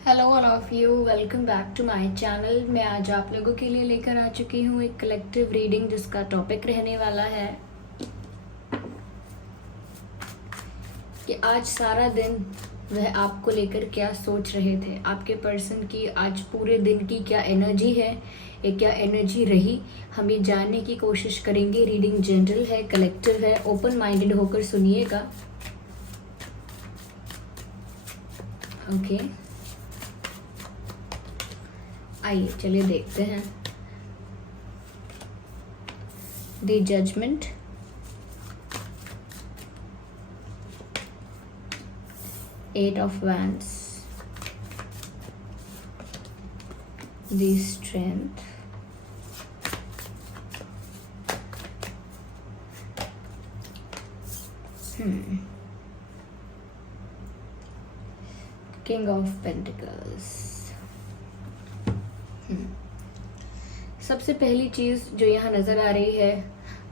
Hello all of you, welcome back to my channel. मैं आज आप लोगों के लिए लेकर आ चुकी हूँ एक कलेक्टिव रीडिंग जिसका टॉपिक रहने वाला है कि आज सारा दिन वह आपको लेकर क्या सोच रहे थे। आपके पर्सन की आज पूरे दिन की क्या एनर्जी है या क्या एनर्जी रही, हम ये जानने की कोशिश करेंगे। रीडिंग जनरल है, कलेक्टिव है, ओपन माइंडेड होकर सुनिएगा। ओके, आइए चलिए देखते हैं। The judgment, eight of wands, the strength, king of pentacles. सबसे पहली चीज़ जो यहाँ नज़र आ रही है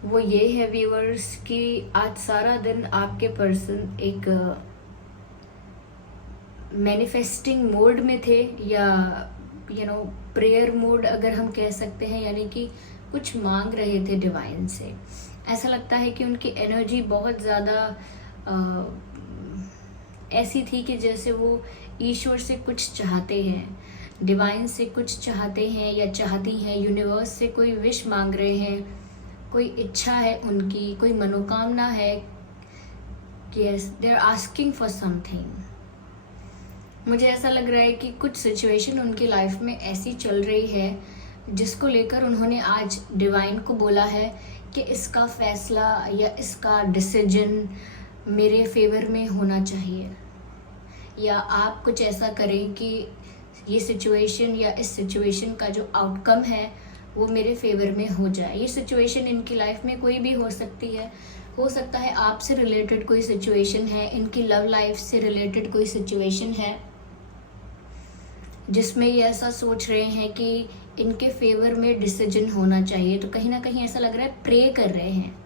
वो ये है व्यूअर्स कि आज सारा दिन आपके पर्सन एक मैनिफेस्टिंग मोड में थे या प्रेयर मोड अगर हम कह सकते हैं, यानी कि कुछ मांग रहे थे डिवाइन से। ऐसा लगता है कि उनकी एनर्जी बहुत ज़्यादा ऐसी थी कि जैसे वो ईश्वर से कुछ चाहते हैं, डिवाइन से कुछ चाहते हैं या चाहती हैं, यूनिवर्स से कोई विश मांग रहे हैं, कोई इच्छा है उनकी, कोई मनोकामना है कि yes they are asking for something. मुझे ऐसा लग रहा है कि कुछ सिचुएशन उनकी लाइफ में ऐसी चल रही है जिसको लेकर उन्होंने आज डिवाइन को बोला है कि इसका फैसला या इसका डिसीजन मेरे फेवर में होना चाहिए, या आप कुछ ऐसा करें कि ये सिचुएशन या इस सिचुएशन का जो आउटकम है वो मेरे फेवर में हो जाए। ये सिचुएशन इनकी लाइफ में कोई भी हो सकती है। हो सकता है आपसे रिलेटेड कोई सिचुएशन है, इनकी लव लाइफ से रिलेटेड कोई सिचुएशन है जिसमें ये ऐसा सोच रहे हैं कि इनके फेवर में डिसीजन होना चाहिए। तो कहीं ना कहीं ऐसा लग रहा है प्रे कर रहे हैं।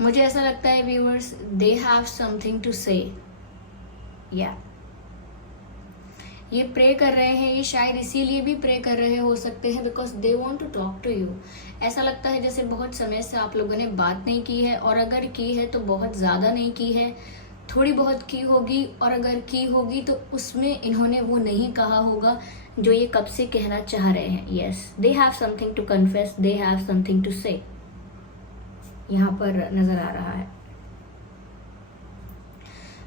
मुझे ऐसा लगता है viewers, they have something to say. या ये प्रे कर रहे हैं, ये शायद इसीलिए भी प्रे कर रहे हो सकते हैं because they want to talk to you. ऐसा लगता है जैसे बहुत समय से आप लोगों ने बात नहीं की है, और अगर की है तो बहुत ज़्यादा नहीं की है, थोड़ी बहुत की होगी, और अगर की होगी तो उसमें इन्होंने वो नहीं कहा होगा जो ये कब से कहना चाह रहे हैं। Yes, they have something to confess, they have something to say, यहाँ पर नज़र आ रहा है।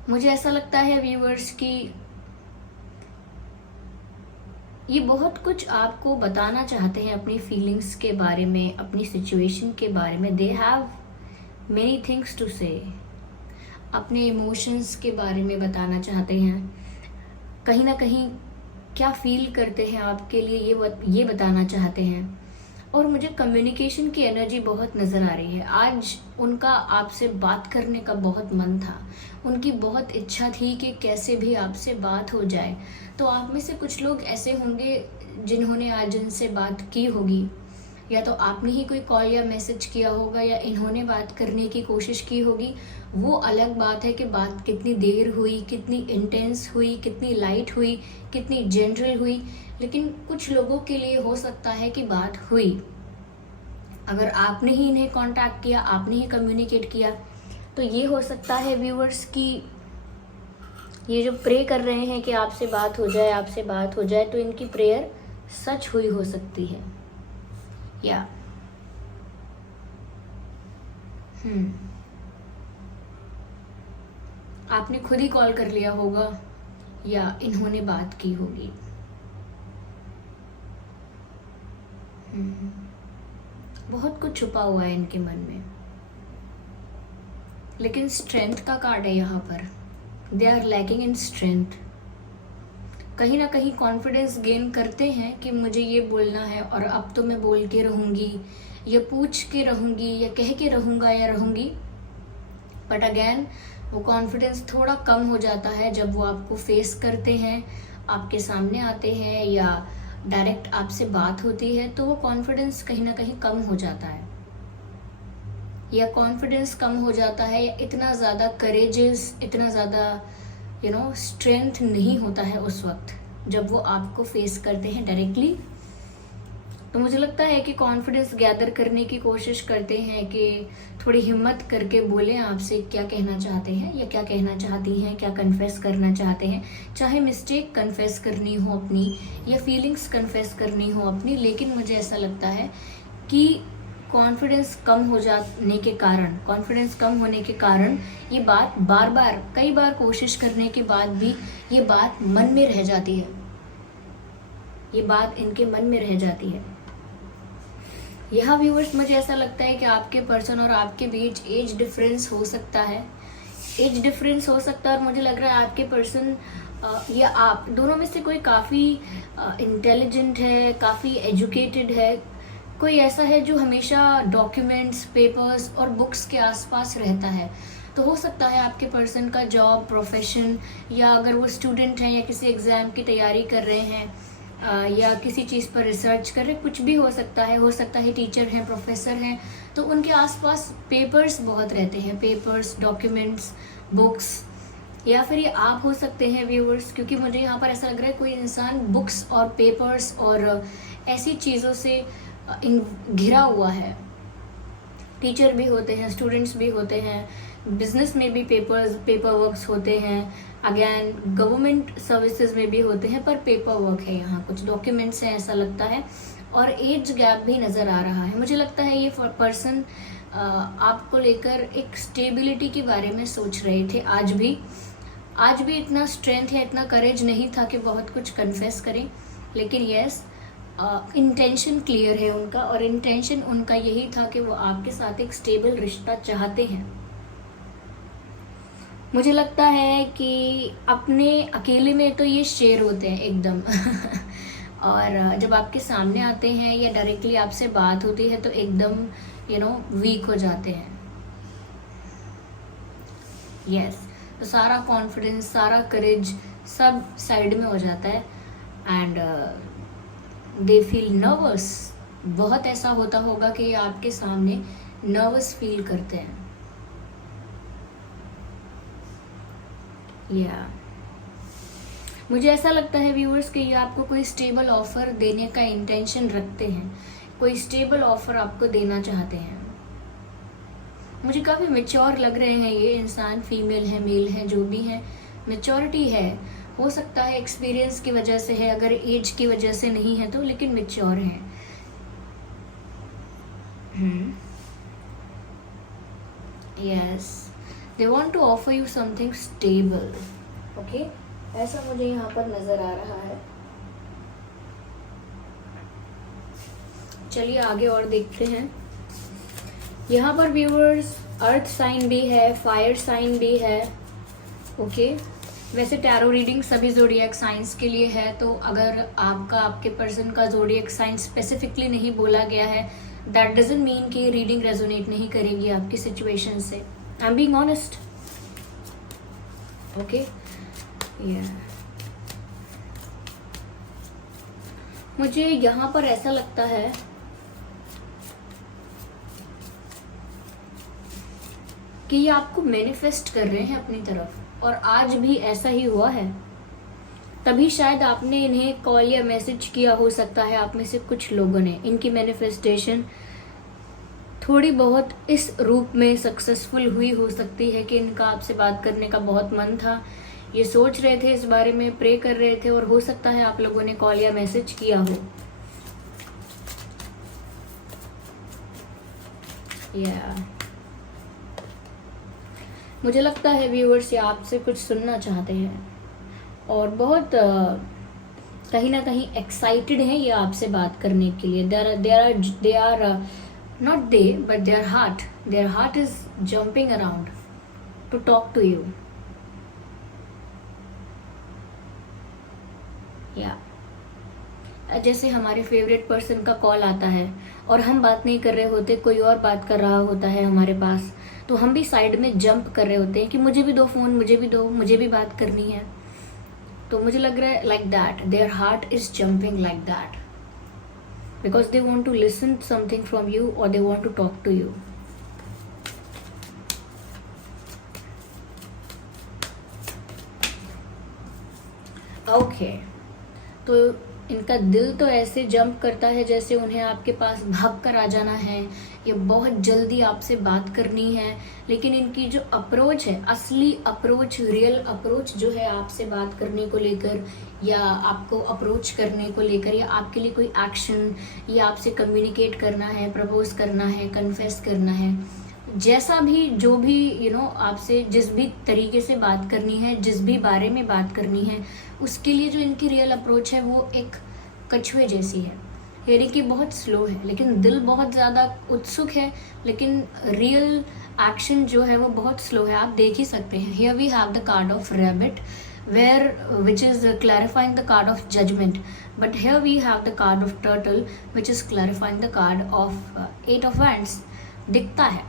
मुझे ऐसा लगता है व्यूअर्स कि ये बहुत कुछ आपको बताना चाहते हैं अपनी फीलिंग्स के बारे में, अपनी सिचुएशन के बारे में। They have many things to say, अपने इमोशंस के बारे में बताना चाहते हैं। कहीं ना कहीं क्या फील करते हैं आपके लिए ये बताना चाहते हैं। और मुझे कम्युनिकेशन की एनर्जी बहुत नज़र आ रही है। आज उनका आपसे बात करने का बहुत मन था, उनकी बहुत इच्छा थी कि कैसे भी आपसे बात हो जाए। तो आप में से कुछ लोग ऐसे होंगे जिन्होंने आज इनसे बात की होगी, या तो आपने ही कोई कॉल या मैसेज किया होगा, या इन्होंने बात करने की कोशिश की होगी। वो अलग बात है कि बात कितनी देर हुई, कितनी इंटेंस हुई, कितनी लाइट हुई, कितनी जनरल हुई, लेकिन कुछ लोगों के लिए हो सकता है कि बात हुई। अगर आपने ही इन्हें कांटेक्ट किया, आपने ही कम्युनिकेट किया, तो ये हो सकता है व्यूअर्स कि ये जो प्रे कर रहे हैं कि आपसे बात हो जाए, आपसे बात हो जाए, तो इनकी प्रेयर सच हुई हो सकती है। या आपने खुद ही कॉल कर लिया होगा या इन्होंने बात की होगी। बहुत कुछ छुपा हुआ है इनके मन में, लेकिन स्ट्रेंथ का कार्ड है यहाँ पर। They are lacking in strength. कहीं ना कहीं कॉन्फिडेंस गेन करते हैं कि मुझे ये बोलना है और अब तो मैं बोल के रहूँगी, या पूछ के रहूँगी, या कह के रहूँगा या रहूँगी। बट अगेन वो कॉन्फिडेंस थोड़ा कम हो जाता है जब वो आपको फेस करते हैं, आपके सामने आते हैं, या डायरेक्ट आपसे बात होती है, तो वो कॉन्फिडेंस कहीं ना कहीं कम हो जाता है। या कॉन्फिडेंस कम हो जाता है, या इतना ज़्यादा करेजेस, इतना ज़्यादा स्ट्रेंथ नहीं होता है उस वक्त जब वो आपको फेस करते हैं डायरेक्टली। तो मुझे लगता है कि कॉन्फिडेंस गैदर करने की कोशिश करते हैं कि थोड़ी हिम्मत करके बोलें आपसे क्या कहना चाहते हैं या क्या कहना चाहती हैं, क्या कन्फेस करना चाहते हैं। चाहे मिस्टेक कन्फेस करनी हो अपनी या फीलिंग्स कन्फेस करनी हो अपनी, लेकिन मुझे ऐसा लगता है कि कॉन्फिडेंस कम होने के कारण ये बात बार बार कई बार कोशिश करने के बाद भी ये बात मन में रह जाती है, ये बात इनके मन में रह जाती है। यह व्यूअर्स, मुझे ऐसा लगता है कि आपके पर्सन और आपके बीच एज डिफरेंस हो सकता है, और मुझे लग रहा है आपके पर्सन या आप दोनों में से कोई काफ़ी इंटेलिजेंट है, काफ़ी एजुकेटेड है, कोई ऐसा है जो हमेशा डॉक्यूमेंट्स, पेपर्स और बुक्स के आसपास रहता है। तो हो सकता है आपके पर्सन का जॉब, प्रोफेशन, या अगर वो स्टूडेंट हैं या किसी एग्ज़ाम की तैयारी कर रहे हैं या किसी चीज़ पर रिसर्च कर रहे, कुछ भी हो सकता है टीचर हैं, प्रोफेसर हैं, तो उनके आसपास पेपर्स बहुत रहते हैं, पेपर्स, डॉक्यूमेंट्स, बुक्स, या फिर ये आप हो सकते हैं व्यूअर्स, क्योंकि मुझे यहाँ पर ऐसा लग रहा है कोई इंसान बुक्स और पेपर्स और ऐसी चीज़ों से घिरा हुआ है। टीचर भी होते हैं, स्टूडेंट्स भी होते हैं, बिजनेस में भी पेपर वर्क्स होते हैं, अगेन गवर्नमेंट सर्विसेज में भी होते हैं, पर पेपर वर्क है, यहाँ कुछ डॉक्यूमेंट्स हैं ऐसा लगता है, और एज गैप भी नज़र आ रहा है। मुझे लगता है ये पर्सन आपको लेकर एक स्टेबिलिटी के बारे में सोच रहे थे। आज भी इतना स्ट्रेंथ या इतना करेज नहीं था कि बहुत कुछ कन्फेस करें, लेकिन यस, इंटेंशन क्लियर है उनका, और इंटेंशन उनका यही था कि वो आपके साथ एक स्टेबल रिश्ता चाहते हैं। मुझे लगता है कि अपने अकेले में तो ये शेर होते हैं एकदम और जब आपके सामने आते हैं या डायरेक्टली आपसे बात होती है तो एकदम वीक हो जाते हैं। यस, तो सारा कॉन्फिडेंस, सारा करेज सब साइड में हो जाता है एंड दे फील नर्वस। बहुत ऐसा होता होगा कि आपके सामने नर्वस फील करते हैं। या मुझे ऐसा लगता है व्यूअर्स कि ये आपको कोई स्टेबल ऑफर देने का इंटेंशन रखते हैं, कोई स्टेबल ऑफर आपको देना चाहते हैं। मुझे काफ़ी मेच्योर लग रहे हैं ये इंसान, फीमेल है, मेल है, जो भी है, मेच्योरिटी है। हो सकता है एक्सपीरियंस की वजह से है, अगर एज की वजह से नहीं है तो, लेकिन मेच्योर है। Yes, they want to offer you something stable. Okay, ऐसा मुझे यहाँ पर नजर आ रहा है। चलिए आगे और देखते हैं। यहाँ पर व्यूअर्स अर्थ साइन भी है, फायर साइन भी है। ओके, वैसे टैरो रीडिंग सभी ज़ोडिएक साइंस के लिए है, तो अगर आपके पर्सन का ज़ोडिएक साइन स्पेसिफिकली नहीं बोला गया है, दैट डजंट मीन कि रीडिंग रेजोनेट नहीं करेगी आपकी सिचुएशन से। I am being honest. Okay, मुझे यहाँ पर ऐसा लगता है कि ये आपको मैनिफेस्ट कर रहे हैं अपनी तरफ, और आज भी ऐसा ही हुआ है। तभी शायद आपने इन्हें कॉल या मैसेज किया, हो सकता है आप में से कुछ लोगों ने। इनकी मैनिफेस्टेशन थोड़ी बहुत इस रूप में सक्सेसफुल हुई हो सकती है कि इनका आपसे बात करने का बहुत मन था, ये सोच रहे थे इस बारे में, प्रे कर रहे थे, और हो सकता है आप लोगों ने कॉल या मैसेज किया हो। मुझे लगता है व्यूअर्स ये आपसे कुछ सुनना चाहते हैं और बहुत कहीं ना कहीं एक्साइटेड हैं ये आपसे बात करने के लिए। They are not they but their heart is jumping around to talk to you. या जैसे हमारे फेवरेट पर्सन का कॉल आता है और हम बात नहीं कर रहे होते, कोई और बात कर रहा होता है हमारे पास, तो हम भी साइड में जंप कर रहे होते हैं कि मुझे भी दो फोन, मुझे भी दो, मुझे भी बात करनी है। तो मुझे लग रहा है like that, their heart is jumping like that because they want to listen something from you और they want to talk to you. Okay, तो इनका दिल तो ऐसे जंप करता है जैसे उन्हें आपके पास भाग कर आ जाना है या बहुत जल्दी आपसे बात करनी है, लेकिन इनकी जो अप्रोच है, असली अप्रोच, रियल अप्रोच जो है आपसे बात करने को लेकर या आपको अप्रोच करने को लेकर या आपके लिए कोई एक्शन या आपसे कम्युनिकेट करना है, प्रपोज करना है, कन्फेस करना है, जैसा भी जो भी आपसे जिस भी तरीके से बात करनी है, जिस भी बारे में बात करनी है, उसके लिए जो इनकी रियल अप्रोच है वो एक कछुए जैसी है, यानी कि बहुत स्लो है, लेकिन दिल बहुत ज़्यादा उत्सुक है, लेकिन रियल एक्शन जो है वो बहुत स्लो है। आप देख ही सकते हैं, here we have the card of rabbit where which is clarifying the card of judgment, but here we have the card of turtle which is clarifying the card of eight of wands। दिखता है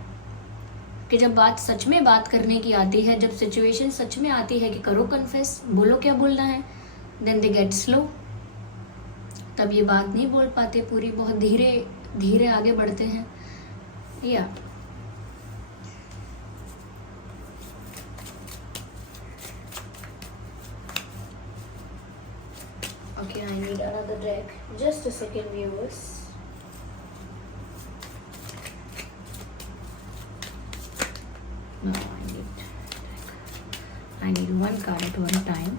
कि जब बात सच में बात करने की आती है, जब सिचुएशन सच में आती है कि करो कन्फेस, बोलो क्या बोलना है, देन दे गेट स्लो, तब ये बात नहीं बोल पाते पूरी, बहुत धीरे धीरे आगे बढ़ते हैं। या okay, I need another deck, just a second viewers। No, I need one card at one time।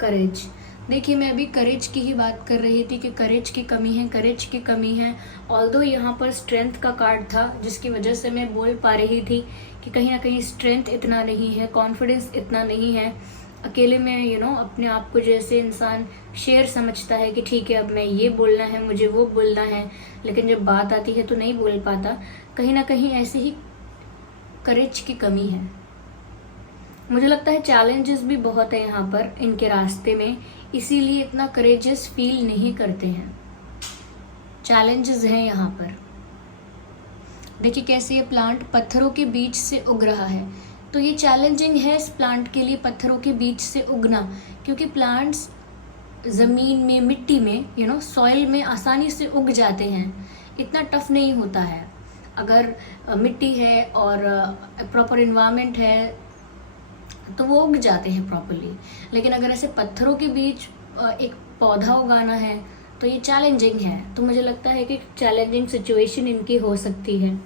करेज, देखिए मैं अभी करेज की ही बात कर रही थी कि करेज की कमी है, करेज की कमी है। ऑल्दो यहाँ पर स्ट्रेंथ का कार्ड था जिसकी वजह से मैं बोल पा रही थी कि कहीं ना कहीं स्ट्रेंथ इतना नहीं है, कॉन्फिडेंस इतना नहीं है। अकेले में अपने आप को जैसे इंसान शेर समझता है कि ठीक है अब मैं ये बोलना है, मुझे वो बोलना है, लेकिन जब बात आती है तो नहीं बोल पाता। कहीं ना कहीं ऐसे ही करेज की कमी है। मुझे लगता है चैलेंजेस भी बहुत है यहाँ पर इनके रास्ते में, इसीलिए इतना करेजियस फील नहीं करते हैं। चैलेंजेस हैं यहाँ पर। देखिए कैसे ये प्लांट पत्थरों के बीच से उग रहा है, तो ये चैलेंजिंग है इस प्लांट के लिए पत्थरों के बीच से उगना, क्योंकि प्लांट्स ज़मीन में, मिट्टी में, सॉइल में आसानी से उग जाते हैं, इतना टफ नहीं होता है। अगर मिट्टी है और प्रॉपर इन्वायरमेंट है तो वो उग जाते हैं प्रॉपरली, लेकिन अगर ऐसे पत्थरों के बीच एक पौधा उगाना है तो ये चैलेंजिंग है। तो मुझे लगता है कि चैलेंजिंग सिचुएशन इनकी हो सकती है,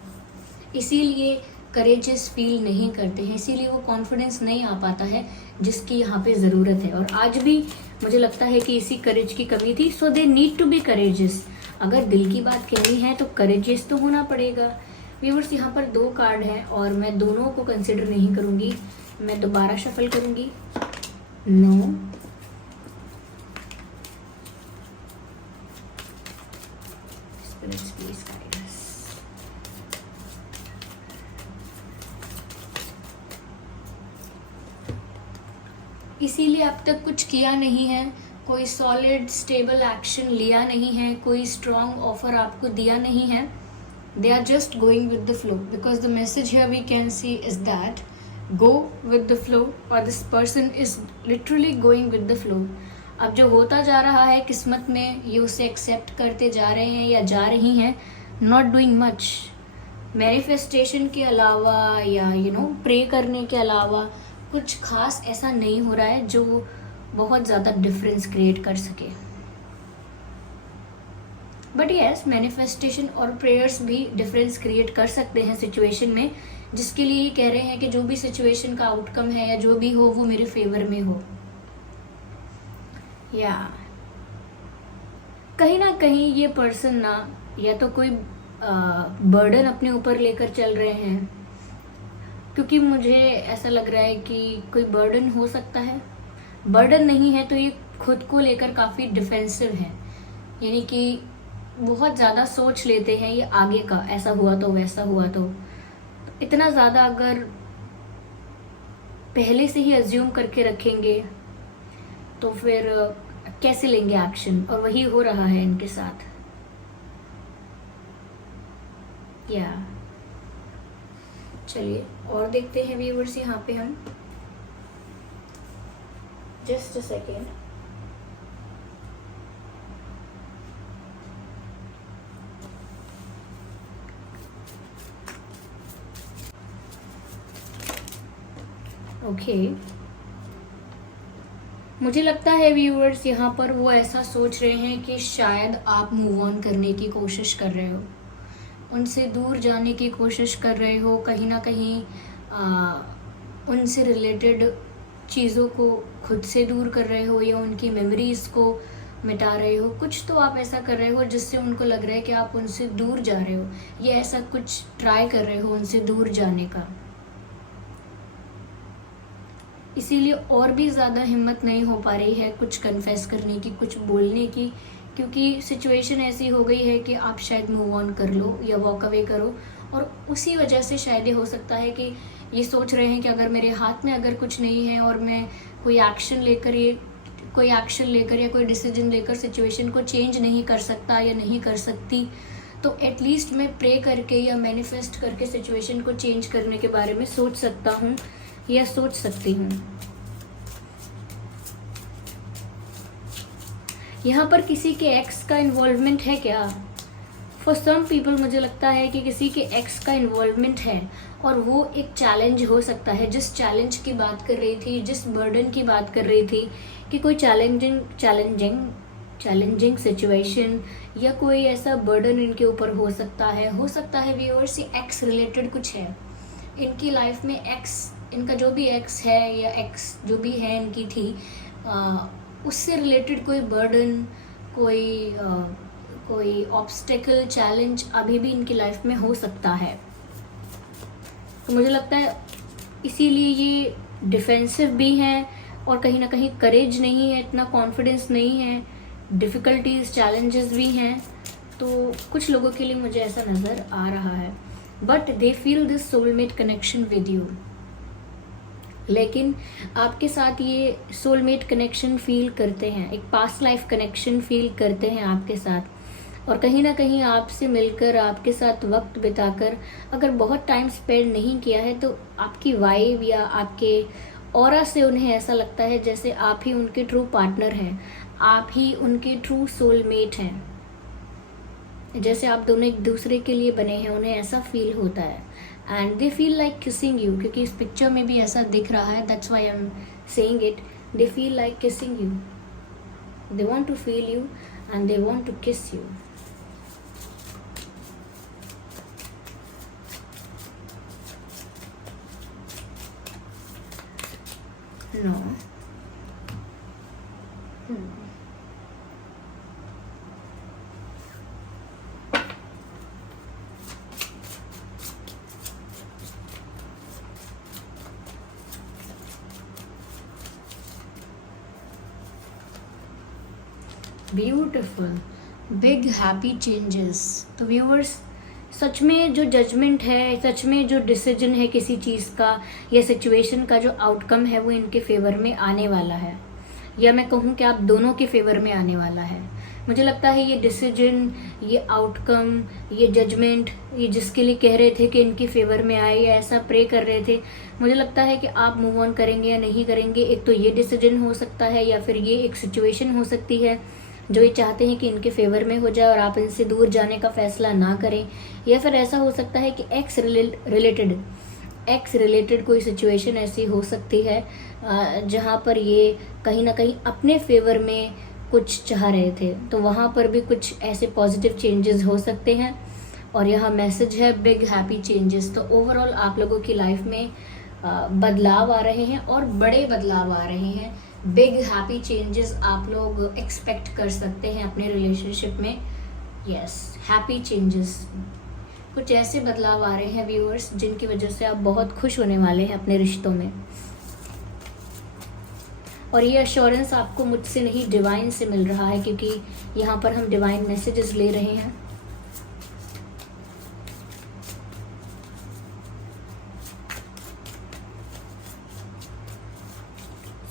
इसीलिए करेजियस फील नहीं करते हैं, इसीलिए वो कॉन्फिडेंस नहीं आ पाता है जिसकी यहाँ पे ज़रूरत है। और आज भी मुझे लगता है कि इसी करेज की कमी थी। So they need to be courageous. अगर दिल की बात कहनी है तो करेजियस तो होना पड़ेगा। व्यूअर्स यहाँ पर 2 कार्ड हैं और मैं दोनों को कंसिडर नहीं करूँगी, मैं दोबारा शफल करूँगी। No, please guide us. इसीलिए अब तक कुछ किया नहीं है, कोई सॉलिड स्टेबल एक्शन लिया नहीं है, कोई स्ट्रॉन्ग ऑफर आपको दिया नहीं है। They are just going with the flow, because the message here we can see is that go with the flow, और this person is literally going with the flow. अब जो होता जा रहा है किस्मत में, ये उसे एक्सेप्ट करते जा रहे हैं या जा रही हैं, नॉट डूइंग मच। मैनिफेस्टेशन के अलावा या प्रे करने के अलावा कुछ खास ऐसा नहीं हो रहा है जो बहुत ज़्यादा डिफरेंस क्रिएट कर सके। बट यस, मैनिफेस्टेशन और प्रेयर्स भी डिफरेंस क्रिएट कर सकते हैं सिचुएशन में, जिसके लिए ये कह रहे हैं कि जो भी सिचुएशन का आउटकम है या जो भी हो वो मेरे फेवर में हो। या कहीं ना कहीं ये पर्सन ना या तो कोई बर्डन अपने ऊपर लेकर चल रहे हैं, क्योंकि मुझे ऐसा लग रहा है कि कोई बर्डन हो सकता है। बर्डन नहीं है तो ये खुद को लेकर काफ़ी डिफेंसिव है, यानी कि बहुत ज़्यादा सोच लेते हैं ये आगे का, ऐसा हुआ तो वैसा हुआ तो। इतना ज़्यादा अगर पहले से ही अज्यूम करके रखेंगे तो फिर कैसे लेंगे एक्शन, और वही हो रहा है इनके साथ। या चलिए और देखते हैं व्यूअर्स यहाँ पे हम। Just a second. ओके, मुझे लगता है व्यूअर्स यहाँ पर वो ऐसा सोच रहे हैं कि शायद आप मूव ऑन करने की कोशिश कर रहे हो, उनसे दूर जाने की कोशिश कर रहे हो, कहीं ना कहीं उनसे रिलेटेड चीज़ों को खुद से दूर कर रहे हो या उनकी मेमोरीज़ को मिटा रहे हो। कुछ तो आप ऐसा कर रहे हो जिससे उनको लग रहा है कि आप उनसे दूर जा रहे हो, या ऐसा कुछ ट्राई कर रहे हो उनसे दूर जाने का। इसीलिए और भी ज़्यादा हिम्मत नहीं हो पा रही है कुछ कन्फेस करने की, कुछ बोलने की, क्योंकि सिचुएशन ऐसी हो गई है कि आप शायद मूव ऑन कर लो या वॉक अवे करो। और उसी वजह से शायद ये हो सकता है कि ये सोच रहे हैं कि अगर मेरे हाथ में अगर कुछ नहीं है और मैं कोई एक्शन लेकर या कोई डिसीजन लेकर सिचुएशन को चेंज नहीं कर सकता या नहीं कर सकती, तो एटलीस्ट मैं प्रे करके या मैनिफेस्ट करके सिचुएशन को चेंज करने के बारे में सोच सकता हूँ या सोच सकती हूँ। यहाँ पर किसी के एक्स का इन्वॉल्वमेंट है क्या? फॉर सम पीपल मुझे लगता है कि किसी के एक्स का इन्वॉल्वमेंट है, और वो एक चैलेंज हो सकता है। जिस चैलेंज की बात कर रही थी, जिस बर्डन की बात कर रही थी कि कोई चैलेंजिंग सिचुएशन या कोई ऐसा बर्डन इनके ऊपर हो सकता है व्यूअर्स, ये एक्स रिलेटेड कुछ है इनकी लाइफ में। एक्स, इनका जो भी एक्स है या एक्स जो भी है इनकी थी, उससे रिलेटेड कोई बर्डन, कोई ऑब्स्टेकल, चैलेंज अभी भी इनकी लाइफ में हो सकता है। तो मुझे लगता है इसीलिए ये डिफेंसिव भी हैं और कहीं ना कहीं करेज नहीं है, इतना कॉन्फिडेंस नहीं है, डिफ़िकल्टीज, चैलेंजेस भी हैं। तो कुछ लोगों के लिए मुझे ऐसा नज़र आ रहा है, but they feel this soulmate connection with you. लेकिन आपके साथ ये सोलमेट कनेक्शन फील करते हैं, एक पास्ट लाइफ कनेक्शन फील करते हैं आपके साथ, और कहीं ना कहीं आपसे मिलकर, आपके साथ वक्त बिताकर अगर बहुत टाइम स्पेंड नहीं किया है, तो आपकी वाइब या आपके ऑरा से उन्हें ऐसा लगता है जैसे आप ही उनके ट्रू पार्टनर हैं, आप ही उनके ट्रू सोलमेट हैं, जैसे आप दोनों एक दूसरे के लिए बने हैं, उन्हें ऐसा फील होता है। And they feel like kissing you, क्योंकि इस पिक्चर में भी ऐसा दिख रहा है, that's why I am saying it. They feel like kissing you, they want to feel you and they want to kiss you. No. Beautiful big happy changes. तो viewers, सच में जो जजमेंट है, सच में जो डिसीजन है किसी चीज़ का या सिचुएशन का, जो आउटकम है वो इनके फेवर में आने वाला है, या मैं कहूँ कि आप दोनों के फेवर में आने वाला है। मुझे लगता है ये डिसीजन, ये आउटकम, ये जजमेंट, ये जिसके लिए कह रहे थे कि इनके फेवर में आए या ऐसा प्रे कर रहे थे, मुझे लगता है कि आप मूव ऑन करेंगे या नहीं करेंगे। एक तो ये डिसीजन हो सकता है, या फिर ये एक सिचुएशन हो सकती है जो ये चाहते हैं कि इनके फेवर में हो जाए और आप इनसे दूर जाने का फैसला ना करें। या फिर ऐसा हो सकता है कि एक्स रिलेटेड कोई सिचुएशन ऐसी हो सकती है जहाँ पर ये कहीं ना कहीं अपने फेवर में कुछ चाह रहे थे, तो वहाँ पर भी कुछ ऐसे पॉजिटिव चेंजेस हो सकते हैं। और यहाँ मैसेज है बिग हैप्पी चेंजेस। तो ओवरऑल आप लोगों की लाइफ में बदलाव आ रहे हैं और बड़े बदलाव आ रहे हैं। बिग हैप्पी चेंजेस आप लोग एक्सपेक्ट कर सकते हैं अपने रिलेशनशिप में। यस, हैप्पी चेंजेस, कुछ ऐसे बदलाव आ रहे हैं व्यूअर्स जिनकी वजह से आप बहुत खुश होने वाले हैं अपने रिश्तों में। और ये अश्योरेंस आपको मुझसे नहीं, डिवाइन से मिल रहा है, क्योंकि यहाँ पर हम डिवाइन मैसेजेस ले रहे हैं।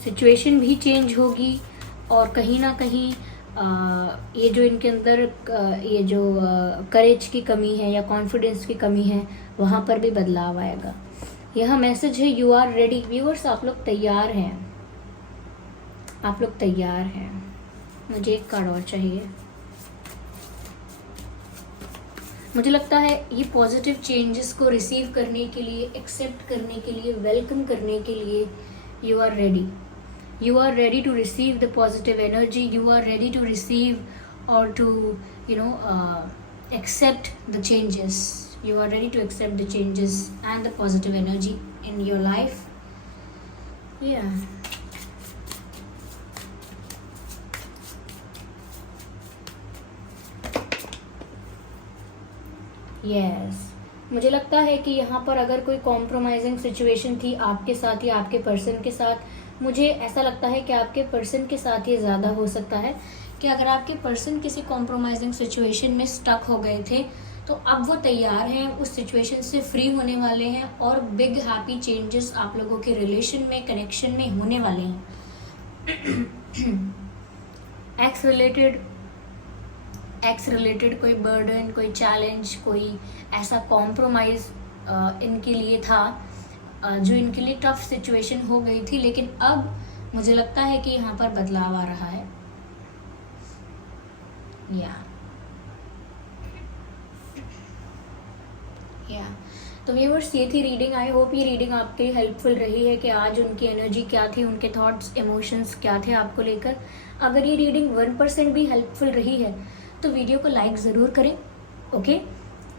सिचुएशन भी चेंज होगी और कहीं ना कहीं ये जो इनके अंदर ये जो करेज की कमी है या कॉन्फिडेंस की कमी है, वहाँ पर भी बदलाव आएगा। यहाँ मैसेज है यू आर रेडी। व्यूअर्स, आप लोग तैयार हैं, आप लोग तैयार हैं। मुझे एक कार्ड और चाहिए। मुझे लगता है ये पॉजिटिव चेंजेस को रिसीव करने के लिए, एक्सेप्ट करने के लिए, वेलकम करने के लिए you are ready. You are ready to receive the positive energy. You are ready to receive or to, accept the changes. You are ready to accept the changes and the positive energy in your life. Yeah. Yes, मुझे लगता है कि यहाँ पर अगर कोई compromising situation थी आपके साथ या आपके पर्सन के साथ, मुझे ऐसा लगता है कि आपके पर्सन के साथ ये ज़्यादा हो सकता है कि अगर आपके पर्सन किसी कॉम्प्रोमाइजिंग सिचुएशन में स्टक हो गए थे तो अब वो तैयार हैं, उस सिचुएशन से फ्री होने वाले हैं और बिग हैप्पी चेंजेस आप लोगों के रिलेशन में, कनेक्शन में होने वाले हैं. एक्स रिलेटेड कोई बर्डन, कोई चैलेंज, कोई ऐसा कॉम्प्रोमाइज इनके लिए था जो इनके लिए टफ सिचुएशन हो गई थी, लेकिन अब मुझे लगता है कि यहाँ पर बदलाव आ रहा है. तो व्यूअर्स, ये थी रीडिंग. आई होप ये रीडिंग आपके लिए हेल्पफुल रही है कि आज उनकी एनर्जी क्या थी, उनके थॉट्स, इमोशंस क्या थे आपको लेकर. अगर ये रीडिंग 1% भी हेल्पफुल रही है तो वीडियो को लाइक ज़रूर करें. ओके,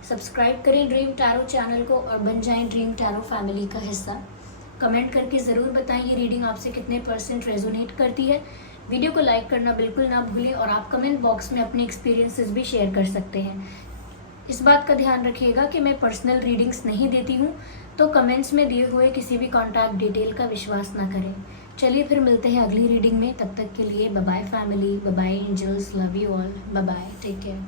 सब्सक्राइब करें ड्रीम टैरो चैनल को और बन जाएं ड्रीम टैरो फैमिली का हिस्सा. कमेंट करके ज़रूर बताएं ये रीडिंग आपसे कितने % रेजोनेट करती है. वीडियो को लाइक करना बिल्कुल ना भूलें और आप कमेंट बॉक्स में अपने एक्सपीरियंसेस भी शेयर कर सकते हैं. इस बात का ध्यान रखिएगा कि मैं पर्सनल रीडिंग्स नहीं देती हूँ, तो कमेंट्स में दिए हुए किसी भी कॉन्टैक्ट डिटेल का विश्वास ना करें. चलिए फिर मिलते हैं अगली रीडिंग में. तब तक के लिए bye bye family, bye bye angels, love you all, bye bye, take care.